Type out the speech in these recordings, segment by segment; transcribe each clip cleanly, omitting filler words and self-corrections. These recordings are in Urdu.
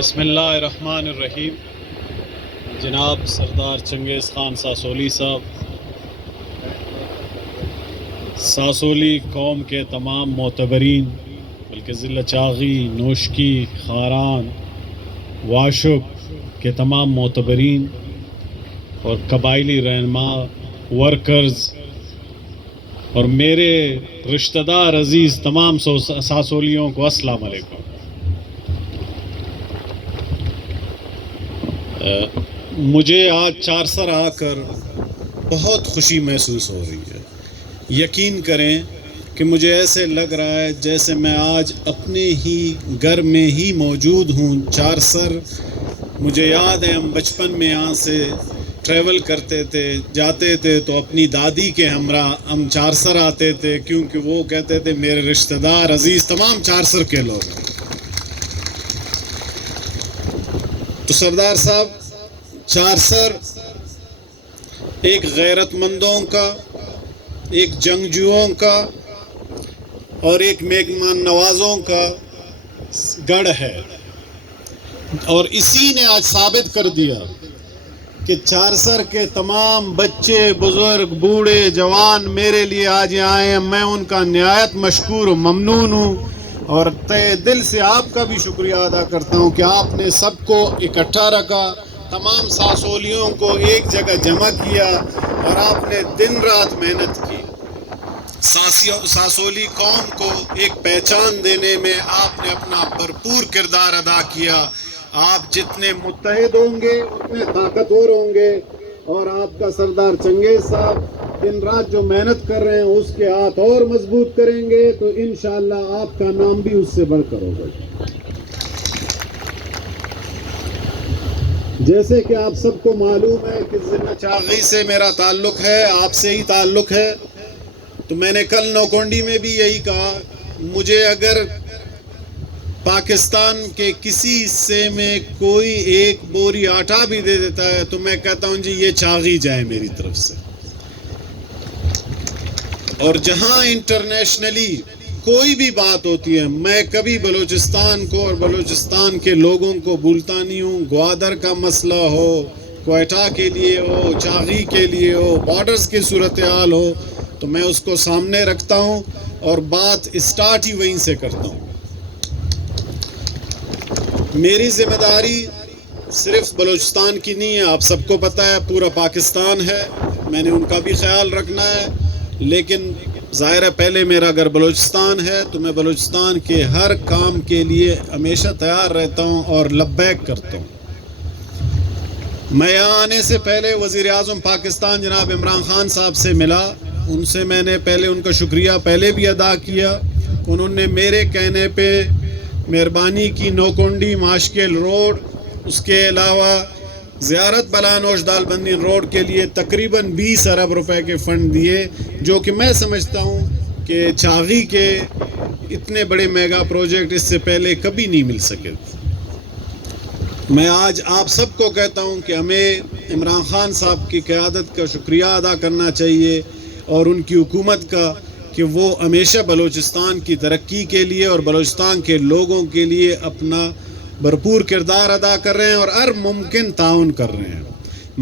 بسم اللہ الرحمن الرحیم۔ جناب سردار چنگیز خان ساسولی صاحب، ساسولی قوم کے تمام معتبرین، بلکہ ضلع چاغی، نوشکی، خاران، واشک کے تمام معتبرین اور قبائلی رہنما، ورکرز اور میرے رشتہ دار عزیز تمام ساسولیوں کو السلام علیکم۔ مجھے آج چارسر آ کر بہت خوشی محسوس ہو رہی ہے۔ یقین کریں کہ مجھے ایسے لگ رہا ہے جیسے میں آج اپنے ہی گھر میں ہی موجود ہوں۔ چارسر مجھے یاد ہے، ہم بچپن میں یہاں سے ٹریول کرتے تھے، جاتے تھے تو اپنی دادی کے ہمراہ ہم چارسر آتے تھے، کیونکہ وہ کہتے تھے میرے رشتہ دار عزیز تمام چارسر کے لوگ ہیں۔ تو سردار صاحب، چارسر ایک غیرت مندوں کا، ایک جنگجوؤں کا اور ایک مہمان نوازوں کا گڑھ ہے، اور اسی نے آج ثابت کر دیا کہ چارسر کے تمام بچے، بزرگ، بوڑھے، جوان میرے لیے آج یہاں آئے ہیں۔ میں ان کا نہایت مشکور و ممنون ہوں، اور تہ دل سے آپ کا بھی شکریہ ادا کرتا ہوں کہ آپ نے سب کو اکٹھا رکھا، تمام ساسولیوں کو ایک جگہ جمع کیا، اور آپ نے دن رات محنت کی۔ ساسولی قوم کو ایک پہچان دینے میں آپ نے اپنا بھرپور کردار ادا کیا۔ آپ جتنے متحد ہوں گے اتنے طاقتور ہوں گے، اور آپ کا سردار چنگیز صاحب دن رات جو محنت کر رہے ہیں اس کے ہاتھ اور مضبوط کریں گے تو انشاءاللہ آپ کا نام بھی اس سے بڑھ کر ہوگا۔ جیسے کہ آپ سب کو معلوم ہے کہ ضلع چاغی سے میرا تعلق ہے، آپ سے ہی تعلق ہے، تو میں نے کل نوکونڈی میں بھی یہی کہا، مجھے اگر پاکستان کے کسی حصے میں کوئی ایک بوری آٹا بھی دے دیتا ہے تو میں کہتا ہوں جی یہ چاغی جائے میری طرف سے۔ اور جہاں انٹرنیشنلی کوئی بھی بات ہوتی ہے، میں کبھی بلوچستان کو اور بلوچستان کے لوگوں کو بھولتا نہیں ہوں۔ گوادر کا مسئلہ ہو، کوئٹہ کے لیے ہو، چاغی کے لیے ہو، بارڈرز کی صورتحال ہو، تو میں اس کو سامنے رکھتا ہوں اور بات اسٹارٹ ہی وہیں سے کرتا ہوں۔ میری ذمہ داری صرف بلوچستان کی نہیں ہے، آپ سب کو پتہ ہے پورا پاکستان ہے، میں نے ان کا بھی خیال رکھنا ہے، لیکن ظاہر ہے پہلے میرا اگر بلوچستان ہے تو میں بلوچستان کے ہر کام کے لیے ہمیشہ تیار رہتا ہوں اور لبیک کرتا ہوں۔ میں یہاں آنے سے پہلے وزیر اعظم پاکستان جناب عمران خان صاحب سے ملا، ان سے میں نے پہلے ان کا شکریہ پہلے بھی ادا کیا۔ انہوں نے میرے کہنے پہ مہربانی کی، نوکونڈی ماشکل روڈ، اس کے علاوہ زیارت بلانوش دال بندی روڈ کے لیے تقریباً 20 ارب روپے کے فنڈ دیے، جو کہ میں سمجھتا ہوں کہ چاغی کے اتنے بڑے میگا پروجیکٹ اس سے پہلے کبھی نہیں مل سکے۔ میں آج آپ سب کو کہتا ہوں کہ ہمیں عمران خان صاحب کی قیادت کا شکریہ ادا کرنا چاہیے، اور ان کی حکومت کا، کہ وہ ہمیشہ بلوچستان کی ترقی کے لیے اور بلوچستان کے لوگوں کے لیے اپنا بھرپور کردار ادا کر رہے ہیں اور ہر ممکن تعاون کر رہے ہیں۔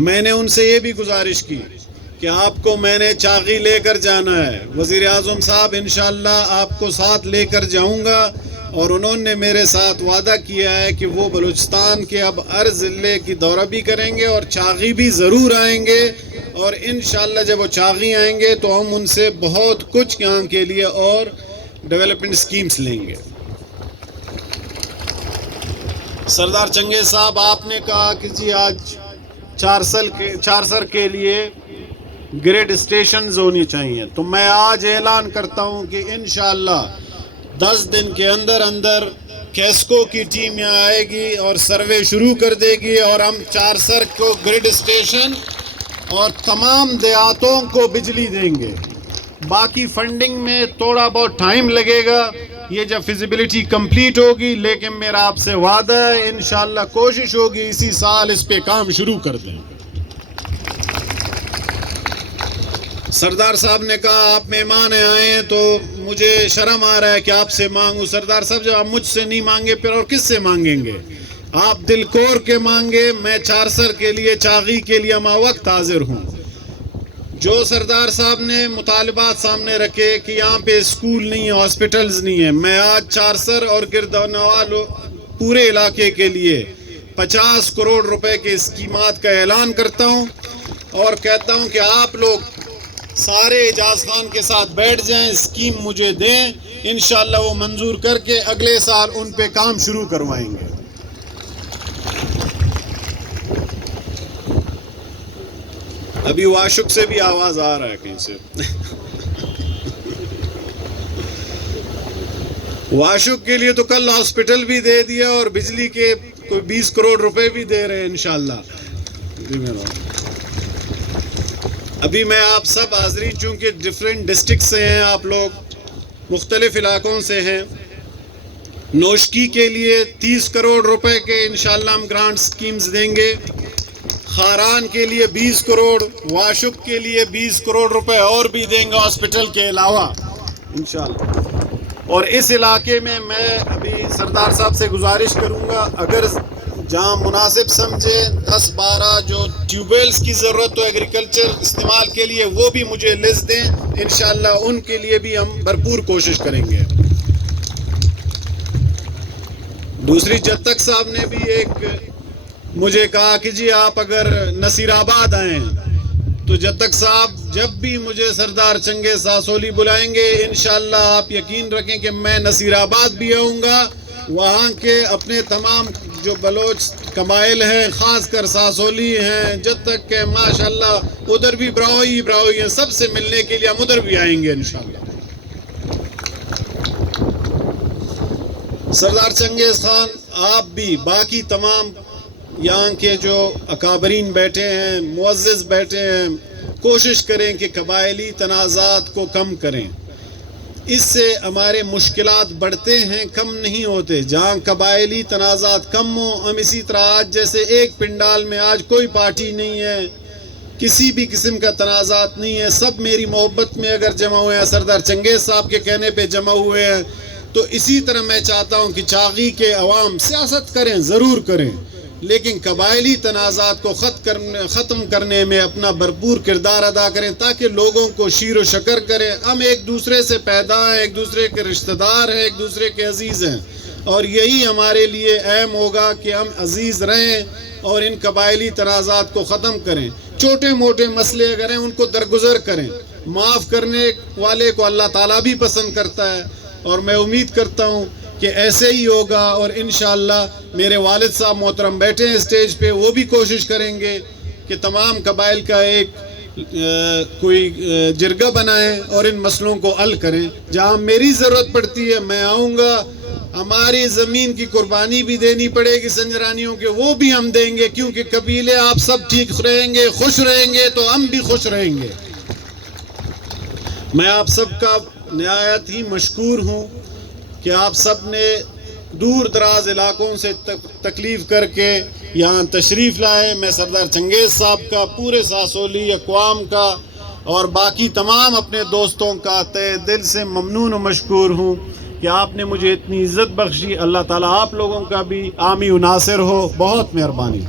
میں نے ان سے یہ بھی گزارش کی کہ آپ کو میں نے چاغی لے کر جانا ہے، وزیر اعظم صاحب انشاءاللہ آپ کو ساتھ لے کر جاؤں گا، اور انہوں نے میرے ساتھ وعدہ کیا ہے کہ وہ بلوچستان کے اب ہر ضلع کی دورہ بھی کریں گے اور چاغی بھی ضرور آئیں گے، اور انشاءاللہ جب وہ چاغی آئیں گے تو ہم ان سے بہت کچھ یہاں کے لیے اور ڈیولپمنٹ سکیمز لیں گے۔ سردار چنگیز صاحب، آپ نے کہا کہ جی آج چارسر کے لیے گریڈ اسٹیشنز ہونی چاہیے، تو میں آج اعلان کرتا ہوں کہ انشاءاللہ 10 دن کے اندر اندر کیسکو کی ٹیم یہاں آئے گی اور سروے شروع کر دے گی، اور ہم چارسر کو گریڈ اسٹیشن اور تمام دیہاتوں کو بجلی دیں گے۔ باقی فنڈنگ میں تھوڑا بہت ٹائم لگے گا، یہ جب فیزیبلٹی کمپلیٹ ہوگی، لیکن میرا آپ سے وعدہ ہے انشاءاللہ کوشش ہوگی اسی سال اس پہ کام شروع کر دیں۔ سردار صاحب نے کہا آپ مہمان آئے ہیں تو مجھے شرم آ رہا ہے کہ آپ سے مانگوں۔ سردار صاحب جب آپ مجھ سے نہیں مانگے پھر اور کس سے مانگیں گے؟ آپ دل کور کے مانگے، میں چارسر کے لیے، چاغی کے لیے ما وقت حاضر ہوں۔ جو سردار صاحب نے مطالبات سامنے رکھے کہ یہاں پہ اسکول نہیں ہے، ہاسپٹلز نہیں ہے، میں آج چارسر اور گردنوال پورے علاقے کے لیے 50 کروڑ روپے کے اسکیمات کا اعلان کرتا ہوں اور کہتا ہوں کہ آپ لوگ سارے اعجاز خان کے ساتھ بیٹھ جائیں، اسکیم مجھے دیں، انشاءاللہ وہ منظور کر کے اگلے سال ان پہ کام شروع کروائیں گے۔ ابھی واشک سے بھی آواز آ رہا ہے کہیں سے۔ واشک کے لیے تو کل ہاسپٹل بھی دے دیا اور بجلی کے کوئی 20 کروڑ روپے بھی دے رہے ہیں انشاءاللہ۔ ابھی میں آپ سب حاضرین چونکہ ڈیفرنٹ ڈسٹرکٹ سے ہیں، آپ لوگ مختلف علاقوں سے ہیں، نوشکی کے لیے 30 کروڑ روپے کے انشاءاللہ ہم گرانٹ سکیمز دیں گے، خاران کے لیے 20 کروڑ، واشک کے لیے 20 کروڑ روپے اور بھی دیں گے ہاسپٹل کے علاوہ انشاءاللہ۔ اور اس علاقے میں ابھی سردار صاحب سے گزارش کروں گا، اگر جہاں مناسب سمجھے 10-12 جو ٹیوب ویلز کی ضرورت ہو ایگریکلچر استعمال کے لیے وہ بھی مجھے لسٹ دیں، انشاءاللہ ان کے لیے بھی ہم بھرپور کوشش کریں گے۔ دوسری جتک صاحب نے بھی ایک مجھے کہا کہ جی آپ اگر نصیر آباد آئیں تو جتک صاحب جب بھی مجھے سردار چنگیز ساسولی بلائیں گے انشاءاللہ آپ یقین رکھیں کہ میں نصیر آباد بھی آؤں گا، وہاں کے اپنے تمام جو بلوچ قبائل ہیں، خاص کر ساسولی ہیں، جتک کہ ماشاءاللہ ادھر بھی براہوئی ہیں، سب سے ملنے کے لیے ہم ادھر بھی آئیں گے انشاءاللہ۔ سردار چنگیز خان آپ بھی، باقی تمام یہاں کے جو اکابرین بیٹھے ہیں، معزز بیٹھے ہیں، کوشش کریں کہ قبائلی تنازعات کو کم کریں، اس سے ہمارے مشکلات بڑھتے ہیں، کم نہیں ہوتے۔ جہاں قبائلی تنازعات کم ہوں، ہم اسی طرح آج جیسے ایک پنڈال میں آج کوئی پارٹی نہیں ہے، کسی بھی قسم کا تنازعات نہیں ہے، سب میری محبت میں اگر جمع ہوئے ہیں، سردار چنگیز صاحب کے کہنے پہ جمع ہوئے ہیں، تو اسی طرح میں چاہتا ہوں کہ چاغی کے عوام سیاست کریں، ضرور کریں، لیکن قبائلی تنازعات کو ختم کرنے میں اپنا بھرپور کردار ادا کریں تاکہ لوگوں کو شیر و شکر کریں۔ ہم ایک دوسرے سے پیدا ہیں، ایک دوسرے کے رشتہ دار ہیں، ایک دوسرے کے عزیز ہیں، اور یہی ہمارے لیے اہم ہوگا کہ ہم عزیز رہیں اور ان قبائلی تنازعات کو ختم کریں۔ چھوٹے موٹے مسئلے اگر ہیں ان کو درگزر کریں، معاف کرنے والے کو اللہ تعالیٰ بھی پسند کرتا ہے، اور میں امید کرتا ہوں کہ ایسے ہی ہوگا، اور انشاءاللہ میرے والد صاحب محترم بیٹھے ہیں اسٹیج پہ، وہ بھی کوشش کریں گے کہ تمام قبائل کا ایک کوئی جرگہ بنائیں اور ان مسئلوں کو حل کریں۔ جہاں میری ضرورت پڑتی ہے میں آؤں گا، ہماری زمین کی قربانی بھی دینی پڑے گی سنجرانیوں کے، وہ بھی ہم دیں گے، کیونکہ قبیلے آپ سب ٹھیک رہیں گے، خوش رہیں گے تو ہم بھی خوش رہیں گے۔ میں آپ سب کا نہایت ہی مشکور ہوں کہ آپ سب نے دور دراز علاقوں سے تکلیف کر کے یہاں تشریف لائے۔ میں سردار چنگیز صاحب کا، پورے ساسولی اقوام کا اور باقی تمام اپنے دوستوں کا تہ دل سے ممنون و مشکور ہوں کہ آپ نے مجھے اتنی عزت بخشی۔ اللہ تعالیٰ آپ لوگوں کا بھی حامی و ناصر ہو، بہت مہربانی۔